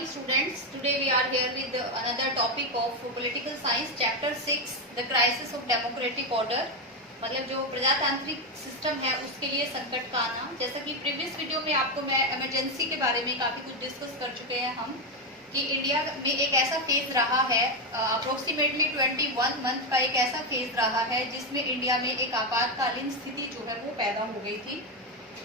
morning students. Today we are here with another topic of political science chapter 6 the crisis of democratic order. मतलब जो प्रजातांत्रिक system है उसके लिए संकट का आना। जैसा कि प्रीवियस वीडियो में आपको मैं इमरजेंसी के बारे में काफी कुछ डिस्कस कर चुके हैं हम कि इंडिया में एक ऐसा फेज रहा है अप्रोक्सीमेटली 21 मंथ का एक ऐसा फेज रहा है जिसमें इंडिया में एक आपातकालीन स्थिति जो है वो पैदा हो गई थी।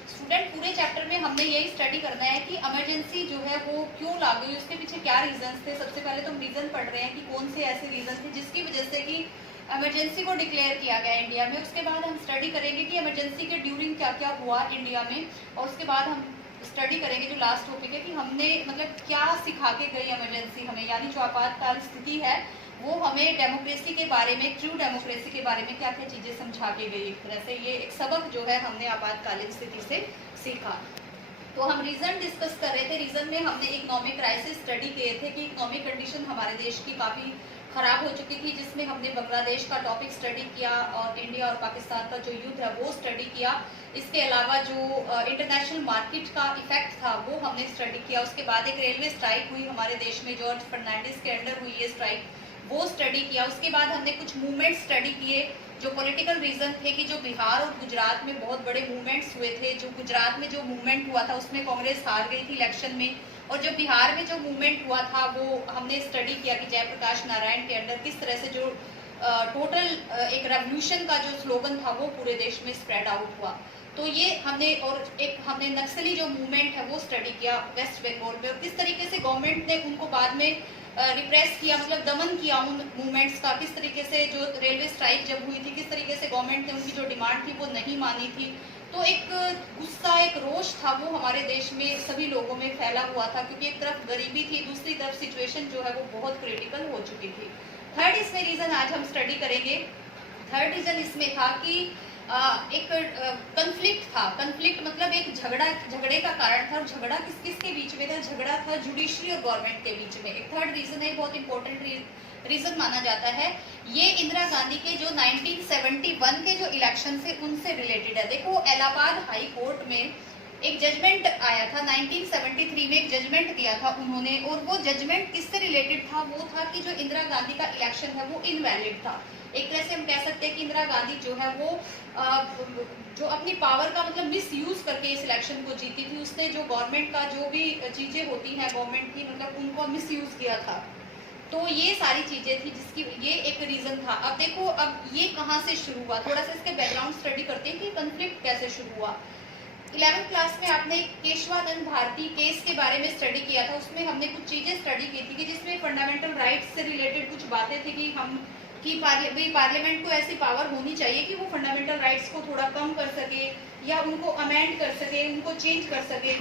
स्टूडेंट पूरे चैप्टर में हमने यही स्टडी करना है कि इमरजेंसी जो है वो क्यों लागू हुई, उसके पीछे क्या रीजंस थे। सबसे पहले तो हम रीजन पढ़ रहे हैं कि कौन से ऐसे रीजन थे जिसकी वजह से कि इमरजेंसी को डिक्लेयर किया गया इंडिया में। उसके बाद हम स्टडी करेंगे कि इमरजेंसी के ड्यूरिंग क्या क्या हुआ इंडिया में, और उसके बाद हम स्टडी करेंगे जो लास्ट टॉपिक है कि हमने मतलब क्या सिखा के गई इमरजेंसी हमें, यानी जो आपातकाल स्थिति है वो हमें डेमोक्रेसी के बारे में, ट्रू डेमोक्रेसी के बारे में क्या क्या चीजें समझा के गई। एक तरह से ये एक सबक जो है हमने आपातकालीन स्थिति से सीखा। तो हम रीजन डिस्कस कर रहे थे। रीजन में हमने इकोनॉमिक क्राइसिस स्टडी किए थे कि इकोनॉमिक कंडीशन हमारे देश की काफी खराब हो चुकी थी, जिसमें हमने बांग्लादेश का टॉपिक स्टडी किया और इंडिया और पाकिस्तान का जो युद्ध है वो स्टडी किया। इसके अलावा जो इंटरनेशनल मार्केट का इफेक्ट था वो हमने स्टडी किया। उसके बाद एक रेलवे स्ट्राइक हुई हमारे देश में, जॉर्ज फर्नांडिस के अंडर हुई ये स्ट्राइक, वो स्टडी किया। उसके बाद हमने कुछ मूवमेंट स्टडी किए जो पॉलिटिकल रीजन थे कि जो बिहार और गुजरात में बहुत बड़े मूवमेंट्स हुए थे। जो गुजरात में जो मूवमेंट हुआ था उसमें कांग्रेस हार गई थी इलेक्शन में, और जो बिहार में जो मूवमेंट हुआ था वो हमने स्टडी किया कि जयप्रकाश नारायण के अंडर किस तरह से जो टोटल एक रेवोल्यूशन का जो स्लोगन था वो पूरे देश में स्प्रेड आउट हुआ। तो ये हमने, और एक हमने नक्सली जो मूवमेंट है वो स्टडी किया वेस्ट बंगाल में, और किस तरीके से गवर्नमेंट ने उनको बाद में रिप्रेस किया, मतलब दमन किया उन मूवमेंट्स का। किस तरीके से जो रेलवे स्ट्राइक जब हुई थी किस तरीके से गवर्नमेंट ने उनकी जो डिमांड थी वो नहीं मानी थी। तो एक गुस्सा, एक रोष था वो हमारे देश में सभी लोगों में फैला हुआ था, क्योंकि एक तरफ गरीबी थी, दूसरी तरफ सिचुएशन जो है वो बहुत क्रिटिकल हो चुकी थी। थर्ड इसमें रीजन आज हम स्टडी करेंगे। थर्ड रीजन इसमें था कि एक कंफ्लिक्ट था। कंफ्लिक्ट मतलब एक झगड़े का कारण था, और झगड़ा किस किस के बीच में था? झगड़ा था जुडिशरी और गवर्नमेंट के बीच में। एक थर्ड रीजन है, बहुत इंपॉर्टेंट रीजन माना जाता है। ये इंदिरा गांधी के जो 1971 के जो इलेक्शन से उनसे रिलेटेड है। देखो इलाहाबाद हाई कोर्ट में एक जजमेंट आया था 1973 में, एक जजमेंट दिया था उन्होंने, और वो जजमेंट किससे रिलेटेड था? वो था कि जो इंदिरा गांधी का इलेक्शन है वो इनवैलिड था। एक तरह से हम कह सकते हैं कि इंदिरा गांधी जो है वो जो अपनी पावर का मतलब मिस यूज करके इस इलेक्शन को जीती थी। उसने जो गवर्नमेंट का जो भी चीजें होती हैं गवर्नमेंट की, मतलब उनको मिस यूज किया था। तो ये सारी चीजें थी जिसकी ये एक रीजन था। अब देखो अब ये कहाँ से शुरू हुआ, थोड़ा सा इसके बैकग्राउंड स्टडी करते हैं कि कंफ्लिक्ट कैसे शुरू हुआ। 11th क्लास में आपने केशवानंद भारती केस के बारे में स्टडी किया था। उसमें हमने कुछ चीजें स्टडी की थी कि जिसमें फंडामेंटल राइट्स से रिलेटेड कुछ बातें थी कि हम कि पार्लियामेंट को ऐसी पावर होनी चाहिए कि वो फंडामेंटल राइट्स को थोड़ा कम कर सके या उनको अमेंड कर सके, उनको चेंज कर सके।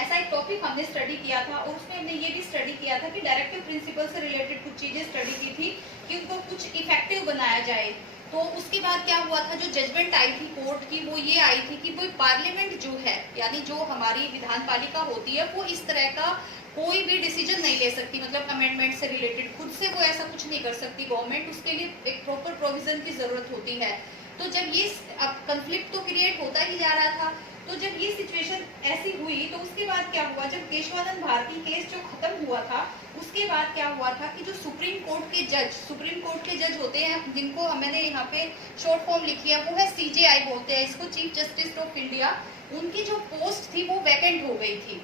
ऐसा एक टॉपिक हमने स्टडी किया था, और उसमें हमने ये भी स्टडी किया था कि डायरेक्टिव प्रिंसिपल से रिलेटेड कुछ चीजें स्टडी की थी कि उनको कुछ इफेक्टिव बनाया जाए। तो उसके बाद क्या हुआ था, जो जजमेंट आई थी कोर्ट की वो ये आई थी कि वो पार्लियामेंट जो है, यानी जो हमारी विधान पालिका होती है, वो इस तरह का कोई भी डिसीजन नहीं ले सकती, मतलब अमेंडमेंट से रिलेटेड खुद से वो ऐसा कुछ नहीं कर सकती गवर्नमेंट। उसके लिए एक प्रॉपर प्रोविजन की जरूरत होती है। तो जब ये अब कंफ्लिक्ट तो क्रिएट होता ही जा रहा था, तो जब ये सिचुएशन ऐसी हुई तो उसके बाद क्या हुआ, जब केशवानंद भारती केस जो खत्म हुआ था उसके बाद क्या हुआ था कि जो सुप्रीम कोर्ट के जज होते हैं, जिनको मैंने यहाँ पे शॉर्ट फॉर्म लिखी है, वो है CJI बोलते हैं इसको, चीफ जस्टिस ऑफ इंडिया। उनकी जो पोस्ट थी वो वैकेंट हो गई थी।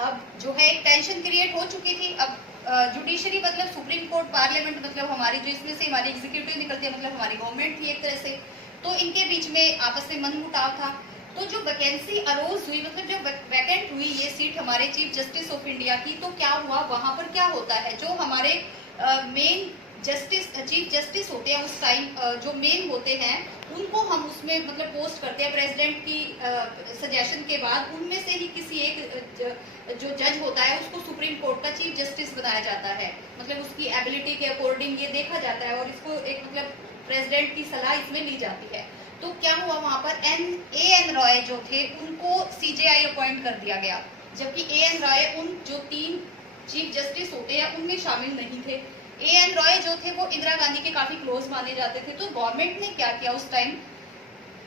अब जो है एक टेंशन क्रिएट हो चुकी थी। अब जुडिशरी मतलब सुप्रीम कोर्ट, पार्लियामेंट मतलब हमारी जो इसमें से हमारी एग्जीक्यूटिव निकलती है, मतलब हमारी गवर्नमेंट थी एक तरह से। तो इनके बीच में आपस में मनमुटाव था। तो जो वैकेंसी अरोज हुई, मतलब जो वैकेंट हुई ये सीट हमारे चीफ जस्टिस ऑफ इंडिया की, तो क्या हुआ वहां पर क्या होता है, जो हमारे मेन चीफ जस्टिस होते हैं उस टाइम, जो मेन होते हैं उनको हम उसमें मतलब पोस्ट करते हैं प्रेसिडेंट की सजेशन के बाद। उनमें से ही किसी एक जो जज होता है उसको सुप्रीम कोर्ट का चीफ जस्टिस बनाया जाता है, मतलब उसकी एबिलिटी के अकॉर्डिंग ये देखा जाता है, और इसको एक मतलब प्रेसिडेंट की सलाह इसमें ली जाती है। तो क्या हुआ वहां पर A.N. रॉय जो थे उनको CJI अपॉइंट कर दिया गया, जबकि A.N. रॉय उन जो 3 चीफ जस्टिस होते हैं उनमें शामिल नहीं थे। A.N. रॉय जो थे वो इंदिरा गांधी के काफी क्लोज माने जाते थे। तो गवर्नमेंट ने क्या किया उस टाइम,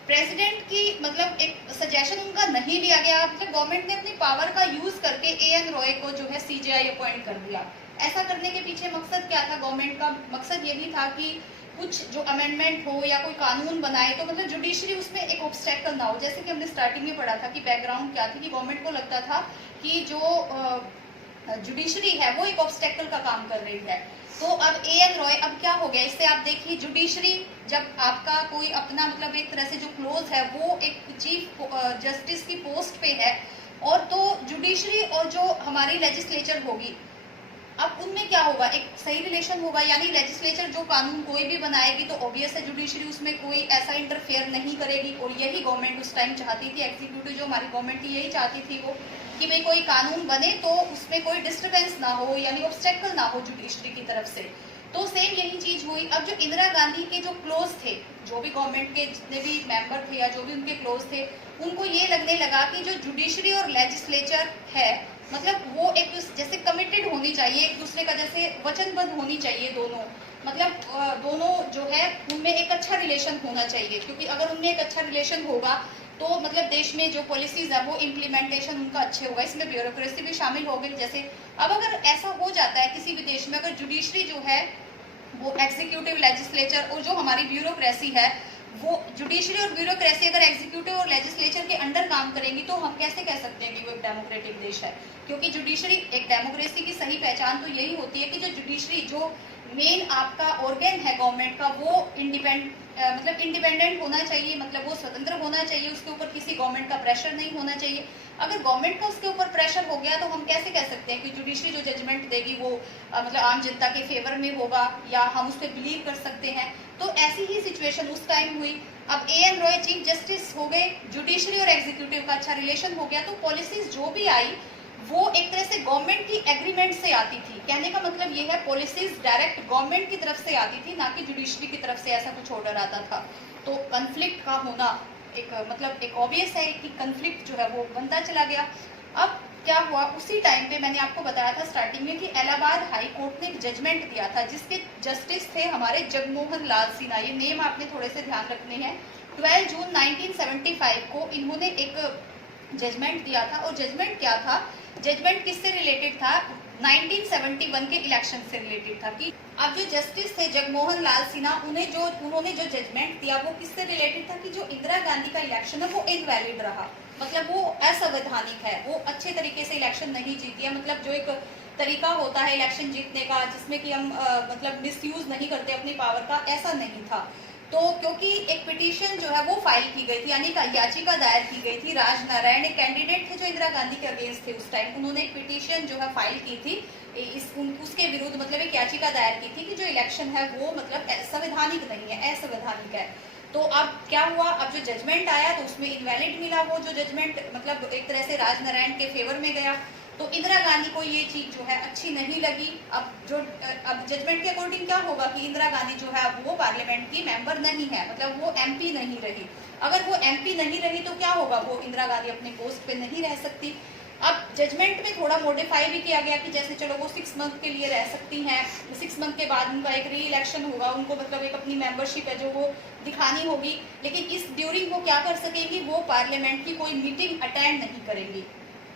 प्रेसिडेंट की मतलब एक सजेशन उनका नहीं लिया गया, मतलब गवर्नमेंट ने अपनी पावर का यूज करके एएन रॉय को जो है सीजेआई अपॉइंट कर दिया। ऐसा करने के पीछे मकसद क्या था? गवर्नमेंट का मकसद यही था कि कुछ जो अमेंडमेंट हो या कोई कानून बनाए तो मतलब जुडिशरी उसमें एक ऑब्स्टेकल ना हो। जैसे कि हमने स्टार्टिंग में पढ़ा था कि बैकग्राउंड क्या थी कि गवर्नमेंट को लगता था कि जो जुडिशरी है वो एक ऑब्स्टेकल का काम कर रही है। तो अब एएन रॉय, अब क्या हो गया इससे? आप देखिए, जुडिशरी जब आपका कोई अपना मतलब एक तरह से जो क्लोज है वो एक चीफ जस्टिस की पोस्ट पे है, और तो जुडिशरी और जो हमारी लेजिस्लेचर होगी, अब उनमें क्या होगा? एक सही रिलेशन होगा, यानी लेजिस्लेचर जो कानून कोई भी बनाएगी तो ऑब्वियस है जुडिशरी उसमें कोई ऐसा इंटरफेयर नहीं करेगी। और यही गवर्नमेंट उस टाइम चाहती थी, एग्जीक्यूटिव जो हमारी गवर्नमेंट थी यही चाहती थी वो, कि भाई कोई कानून बने तो उसमें कोई डिस्टर्बेंस ना हो, यानी ऑब्स्टेकल ना हो जुडिशरी की तरफ से। तो सेम यही चीज हुई। अब जो इंदिरा गांधी के जो क्लोज थे, जो भी गवर्नमेंट के जितने भी मेंबर थे या जो भी उनके क्लोज थे, उनको ये लगने लगा कि जो जुडिशरी और लेजिस्लेचर है मतलब वो एक जैसे कमिटेड होनी चाहिए, एक दूसरे का जैसे वचनबद्ध होनी चाहिए दोनों, मतलब दोनों जो है उनमें एक अच्छा रिलेशन होना चाहिए, क्योंकि अगर उनमें एक अच्छा रिलेशन होगा तो मतलब देश में जो पॉलिसीज है वो इम्प्लीमेंटेशन उनका अच्छे होगा। इसमें ब्यूरोक्रेसी भी शामिल होगी। जैसे अब अगर ऐसा हो जाता है किसी भी देश में, अगर जुडिशरी जो है वो एग्जीक्यूटिव, लेजिस्लेचर और जो हमारी ब्यूरोक्रेसी है वो, जुडिशरी और ब्यूरोक्रेसी अगर एग्जीक्यूटिव और लेजिस्लेचर के अंडर काम करेंगी तो हम कैसे कह सकते हैं कि वो एक डेमोक्रेटिक देश है? क्योंकि जुडिशरी, एक डेमोक्रेसी की सही पहचान तो यही होती है कि जो जुडिशरी, जो मेन आपका ऑर्गन है गवर्नमेंट का, वो मतलब इंडिपेंडेंट होना चाहिए, मतलब वो स्वतंत्र होना चाहिए, उसके ऊपर किसी गवर्नमेंट का प्रेशर नहीं होना चाहिए। अगर गवर्नमेंट का उसके ऊपर प्रेशर हो गया तो हम कैसे कह सकते हैं कि जुडिशरी जो जजमेंट देगी वो मतलब आम जनता के फेवर में होगा, या हम उस पर बिलीव कर सकते हैं? तो ऐसी ही सिचुएशन उस टाइम हुई। अब एएन रॉय चीफ जस्टिस हो गए, जुडिशरी और एग्जीक्यूटिव का अच्छा रिलेशन हो गया, तो पॉलिसीज जो भी आई वो एक तरह से गवर्नमेंट की एग्रीमेंट से आती थी। कहने का मतलब ये है, पॉलिसीज डायरेक्ट गवर्नमेंट की तरफ से आती थी, ना कि जुडिशरी की तरफ से ऐसा कुछ ऑर्डर आता था। तो कन्फ्लिक्ट का होना एक मतलब एक ऑब्वियस है कि कन्फ्लिक्ट जो है वो बनता चला गया। अब क्या हुआ, उसी टाइम पे मैंने आपको बताया था स्टार्टिंग में कि इलाहाबाद हाई कोर्ट ने एक जजमेंट दिया था, जिसके जस्टिस थे हमारे जगमोहन लाल सिन्हा। ये नेम आपने थोड़े से ध्यान रखने हैं। 12 जून 1975 को इन्होंने एक जजमेंट दिया था। और जजमेंट क्या था? जजमेंट किससे रिलेटेड था? 1971 के इलेक्शन से रिलेटेड था। कि अब जो जस्टिस थे जगमोहन लाल सिन्हा, उन्होंने जो जजमेंट दिया वो किससे रिलेटेड था? कि जो इंदिरा गांधी का इलेक्शन है वो इनवैलिड रहा, मतलब वो असंवैधानिक है, वो अच्छे तरीके से इलेक्शन नहीं जीती है। मतलब जो एक तरीका होता है इलेक्शन जीतने का, जिसमें कि हम मतलब मिसयूज नहीं करते अपनी पावर का, ऐसा नहीं था। तो क्योंकि एक पिटीशन जो है वो फाइल की गई थी, यानी याचिका दायर की गई थी। राजनारायण एक कैंडिडेट थे जो इंदिरा गांधी के अगेंस्ट थे उस टाइम, उन्होंने एक पिटीशन जो है फाइल की थी उसके विरुद्ध, मतलब एक याचिका दायर की थी कि जो इलेक्शन है वो मतलब संवैधानिक नहीं है, असंवैधानिक है। तो अब क्या हुआ, अब जो जजमेंट आया तो उसमें इनवैलिड मिला वो जो जजमेंट, मतलब एक तरह से राजनारायण के फेवर में गया। तो इंदिरा गांधी को ये चीज जो है अच्छी नहीं लगी। अब जजमेंट के अकॉर्डिंग क्या होगा कि इंदिरा गांधी जो है वो पार्लियामेंट की मेंबर नहीं है, मतलब वो एमपी नहीं रही। अगर वो एमपी नहीं रही तो क्या होगा, वो इंदिरा गांधी अपने पोस्ट पे नहीं रह सकती। अब जजमेंट में थोड़ा मॉडिफाई भी किया गया कि जैसे चलो वो 6 मंथ के लिए रह सकती हैं, 6 मंथ के बाद उनका एक री इलेक्शन होगा, उनको मतलब एक अपनी मेंबरशिप है जो वो दिखानी होगी, लेकिन इस ड्यूरिंग वो क्या कर सकेंगी, वो पार्लियामेंट की कोई मीटिंग अटेंड नहीं करेंगी।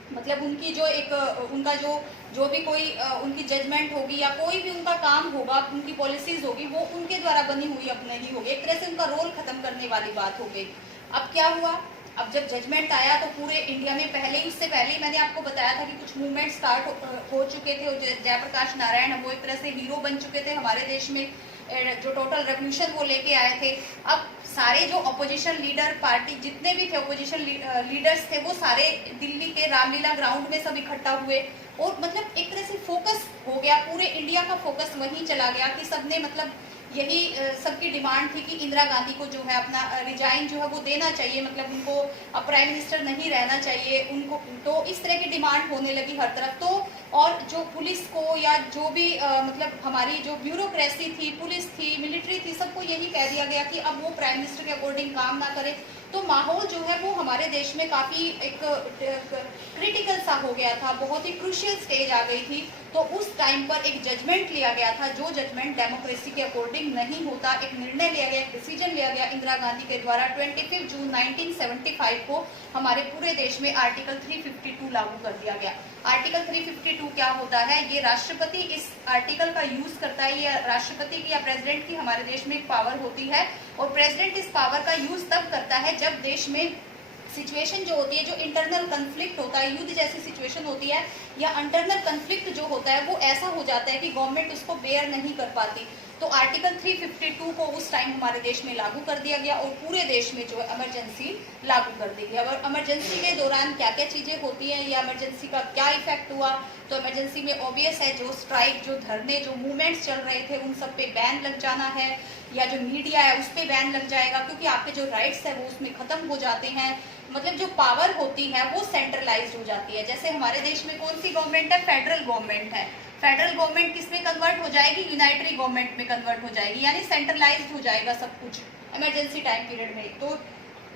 मतलब उनकी जो एक उनका जो भी कोई उनकी जजमेंट होगी या कोई भी उनका काम होगा, उनकी पॉलिसीज होगी, वो उनके द्वारा बनी हुई अब नहीं होगी। एक तरह से उनका रोल खत्म करने वाली बात हो गई। अब क्या हुआ, अब जब जजमेंट आया तो पूरे इंडिया में उससे पहले ही मैंने आपको बताया था कि कुछ मूवमेंट स्टार्ट हो चुके थे, और जयप्रकाश नारायण वो एक तरह से हीरो बन चुके थे हमारे देश में, जो टोटल रेवोल्यूशन वो लेके आए थे। अब सारे जो अपोजिशन लीडर पार्टी जितने भी थे, अपोजिशन लीडर्स थे, वो सारे दिल्ली के रामलीला ग्राउंड में सब इकट्ठा हुए, और मतलब एक तरह से फोकस हो गया, पूरे इंडिया का फोकस वहीं चला गया कि सबने मतलब यही सबकी डिमांड थी कि इंदिरा गांधी को जो है अपना रिजाइन जो है वो देना चाहिए, मतलब उनको अब प्राइम मिनिस्टर नहीं रहना चाहिए उनको। तो इस तरह की डिमांड होने लगी हर तरफ। तो और जो पुलिस को या जो भी मतलब हमारी जो ब्यूरोक्रेसी थी, पुलिस थी, मिलिट्री थी, सबको यही कह दिया गया कि अब वो प्राइम मिनिस्टर के अकॉर्डिंग काम ना करे, तो माहौल जो है वो हमारे देश में काफ़ी एक क्रिटिकल सा हो गया था, बहुत ही क्रूशियल स्टेज आ गई थी। तो उस टाइम पर एक जजमेंट लिया गया था, जो जजमेंट डेमोक्रेसी के अकॉर्डिंग नहीं होता। एक निर्णय लिया गया, एक डिसीजन लिया गया इंदिरा गांधी के द्वारा। 25 जून 1975 को हमारे पूरे देश में आर्टिकल 352 लागू कर दिया गया। आर्टिकल 352 क्या होता है? ये राष्ट्रपति इस आर्टिकल का यूज करता है, या राष्ट्रपति की या प्रेसिडेंट की हमारे देश में एक पावर होती है, और प्रेसिडेंट इस पावर का यूज तब करता है जब देश में सिचुएशन जो होती है, जो इंटरनल कंफ्लिक्ट होता है, युद्ध जैसी सिचुएशन होती है, या इंटरनल कंफ्लिक्ट जो होता है वो ऐसा हो जाता है कि गवर्नमेंट उसको बेयर नहीं कर पाती। तो आर्टिकल 352 को उस टाइम हमारे देश में लागू कर दिया गया और पूरे देश में जो इमरजेंसी लागू कर दी गई। और इमरजेंसी के दौरान क्या क्या चीजें होती हैं या इमरजेंसी का क्या इफेक्ट हुआ, तो इमरजेंसी में ऑब्वियस है जो स्ट्राइक, जो धरने, जो मूवमेंट्स चल रहे थे उन सब पे बैन लग जाना है, या जो मीडिया है उस पर बैन लग जाएगा, क्योंकि आपके जो राइट्स है वो उसमें खत्म हो जाते हैं। मतलब जो पावर होती है वो सेंट्रलाइज हो जाती है। जैसे हमारे देश में कौन सी गवर्नमेंट है? फेडरल गवर्नमेंट है। फेडरल गवर्नमेंट किस में कन्वर्ट हो जाएगी? यूनाइटरी गवर्नमेंट में कन्वर्ट हो जाएगी, यानी सेंट्रलाइज्ड हो जाएगा सब कुछ इमरजेंसी टाइम पीरियड में।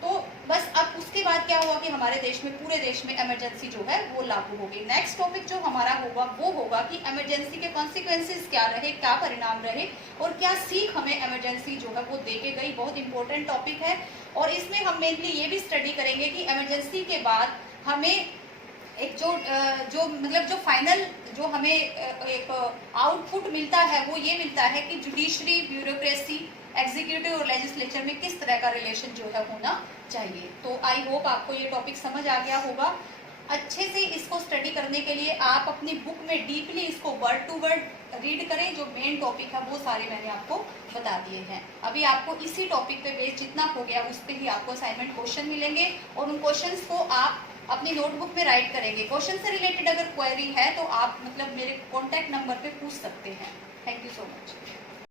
तो बस अब उसके बाद क्या हुआ कि हमारे देश में, पूरे देश में इमरजेंसी जो है वो लागू हो गई। नेक्स्ट टॉपिक जो हमारा होगा वो होगा कि इमरजेंसी के कॉन्सिक्वेंसेस क्या रहे, क्या परिणाम रहे, और क्या सीख हमें इमरजेंसी जो है वो दे के गई। बहुत इंपॉर्टेंट टॉपिक है, और इसमें हम मेनली ये भी स्टडी करेंगे कि इमरजेंसी के बाद हमें एक जो मतलब जो फाइनल जो हमें एक आउटपुट मिलता है वो ये मिलता है कि जुडिशरी, ब्यूरोक्रेसी, एग्जीक्यूटिव और लेजिस्लेचर में किस तरह का रिलेशन जो है होना चाहिए। तो आई होप आपको ये टॉपिक समझ आ गया होगा। अच्छे से इसको स्टडी करने के लिए आप अपनी बुक में डीपली इसको वर्ड टू वर्ड रीड करें। जो मेन टॉपिक है वो सारे मैंने आपको बता दिए हैं। अभी आपको इसी टॉपिक पे बेस जितना हो गया उस पर ही आपको असाइनमेंट क्वेश्चन मिलेंगे, और उन क्वेश्चंस को आप अपनी नोटबुक में राइट करेंगे। क्वेश्चन से रिलेटेड अगर क्वेरी है तो आप मतलब मेरे कॉन्टैक्ट नंबर पे पूछ सकते हैं। Thank you so much.